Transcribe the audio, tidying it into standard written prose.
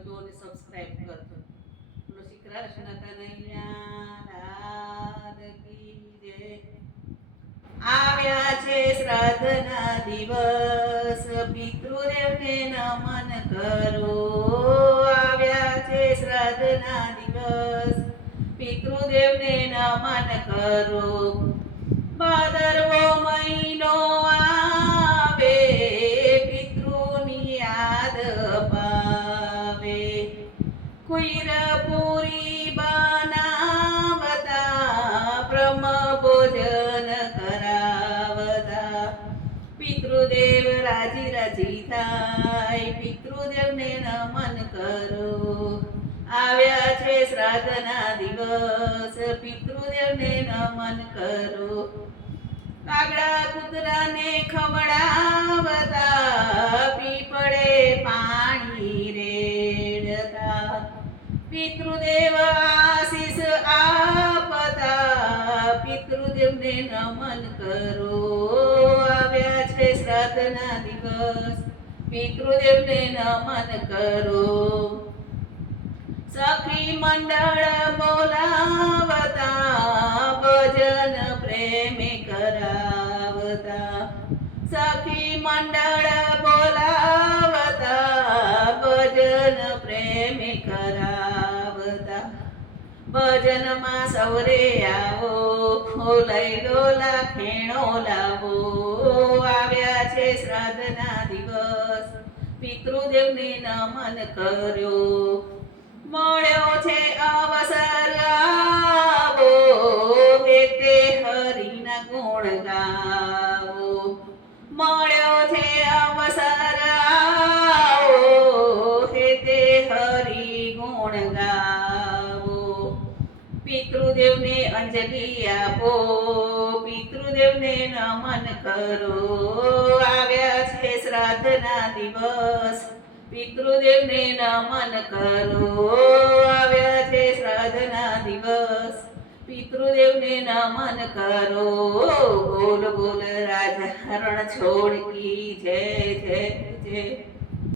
કરજો અને સબસ્ક્રાઇબ કરજો. બોલો શ્રી કૃષ્ણ કનૈયા લાલ કી જય. આવ્યા છે શ્રાદ્ધના દિવસ, પિતૃદેવને નમન કરો. આવ્યા છે શ્રાદ્ધના દિવસ, પિતૃદેવને નમન કરો. ભાદરવો મહિનો આવે, પિતૃની યાદ પાવે. ખુઈર પૂરી બનાવતા, બ્રહ્મ ભોજન કરાવતા. પિતૃદેવ રાજી રાજી થાય, પિતૃદેવને નમન કરો. આવ્યા છે શ્રાદ્ધના દિવસ, પિતૃદેવને નમન કરો. કાગડા કૂતરાને ખવડાવતા, પીપળે પાણી રેડતા. પિતૃદેવ આશીષ આપતા, પિતૃદેવને નમન કરો. આવ્યા છે શ્રાદ્ધના દિવસ, પિતૃદેવને નમન કરો. સખી મંડળ બોલાવતા, ભજન પ્રેમે કરાવતા. સખી મંડળ બોલાવતા, ભજન પ્રેમે કરાવતા. ભજનમાં સૌરે આવો, લઈ લો લાખેણો લાવો. આવ્યા છે શ્રાદ્ધના દિવસ, પિતૃદેવને નમન કર્યો. મળ્યો છે અવસર આવો, તે હરિના ગુણ ગાવો. મળ્યો છે અવસર આવો, તે હરિ ગુણ ગાવો. પિતૃદેવને અંજલિ આપો, પિતૃદેવને નમન કરો. આવ્યા છે શ્રાદ્ધના દિવસ, પિતૃદેવને નમન કરો. આવ્યા છે શ્રાદ્ધના દિવસ, પિતૃદેવને નમન કરો. બોલ બોલ રાજા રણ છોડ કી જય જય જય.